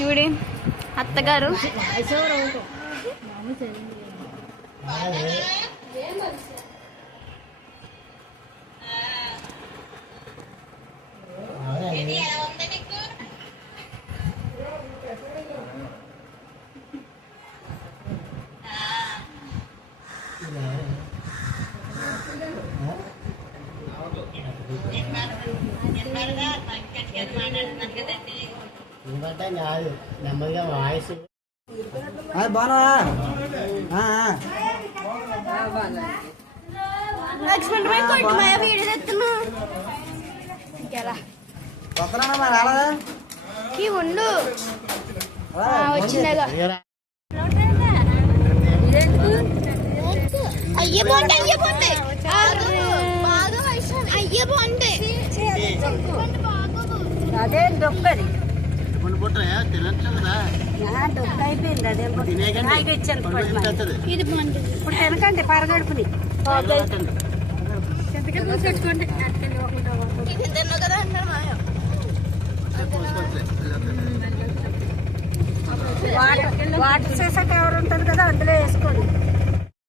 ఇవిడి అత్తగారు నెమ్మదిగా వాయిస్ ఉండు వచ్చిందగా అయ్యే బాగుంటాయి అదే దొక్కది దొక్క అయిపోయింది. అదే ఇచ్చాను ఇప్పుడు తినకండి పరగడుపుని వాటర్ సీసా కవర్ ఉంటుంది కదా అందులో వేసుకోండి.